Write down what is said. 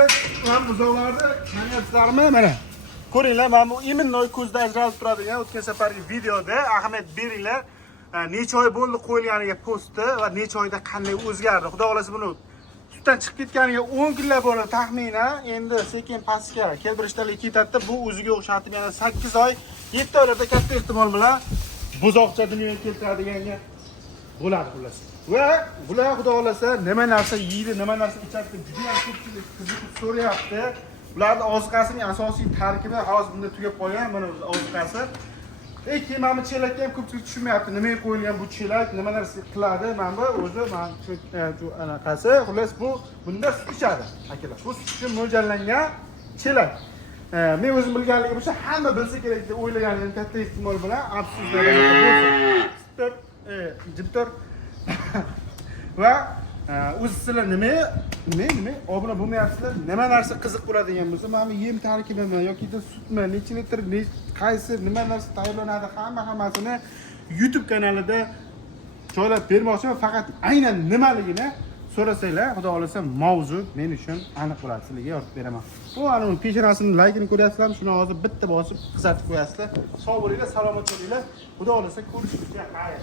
Ahmet, ben buzoqlarni ko'ryapsizlarmi? Mana. Ko'ringlar, mana bu iminnoy ko'zda ajralib turadigan o'tgan safargi videoda Ahmet beringlar. Necha oy bo'ldi qo'yilganiga posti va necha oyda qanday o'zgardi. Xudo xolasa buni sutdan chiqib ketganiga 10 kunlar bo'ldi taxminan. Endi sekin pastga keltirishlarga ketadi. Bu o'ziga o'xshatib yana 8 oy, 7 oylarda katta ehtimol bilan buzoqcha dunyoga keltiradiganga bo'ladi xullas. Va bular xudo xolasa nima narsa yeydi, nima narsa ichadi deb juda ham ko'pchilik qiziqib so'rayapti. Bularning oziqasining asosiy tarkibi hozir bunda tugab qolgan. Mana bu oziqasi. Keyin mana bu chelakka ham ko'pchilik tushunmayapti. Nimaga qo'yilgan bu chelak, nima narsa qiladi? Mana bu o'zi mana shu anaqasi. Xullas bu bunda sut ichadi akalar. Bu sut uchun mo'ljallangan chelak. Men o'zim bilganligim bo'lsa, hamma bilsa kerak deb o'ylaganim katta ehtimol bilan afsuslar bo'lsa. Jiptor va o'z sizlar nima obuna bo'lmayapsizlar, nima narsa qiziq bo'ladigan bo'lsa, mana yem tarkibimi yoki sutmi, necha litr, qaysi nima narsa tayyorlanadi, hammasini YouTube kanalida joylab bermoqchiman. Faqat aynan nimaligini so'rasanglar, xudo xolasa mavzu men uchun aniq bo'ladi, sizlarga yoritib beraman. Bu ana peshonasining laykini ko'ryapsizlarmi? Shuni hozir bitta bosib qizartib qo'yasizlar. Sog' bo'linglar, salomat bo'linglar. Xudo xolasa ko'rishguncha xayr.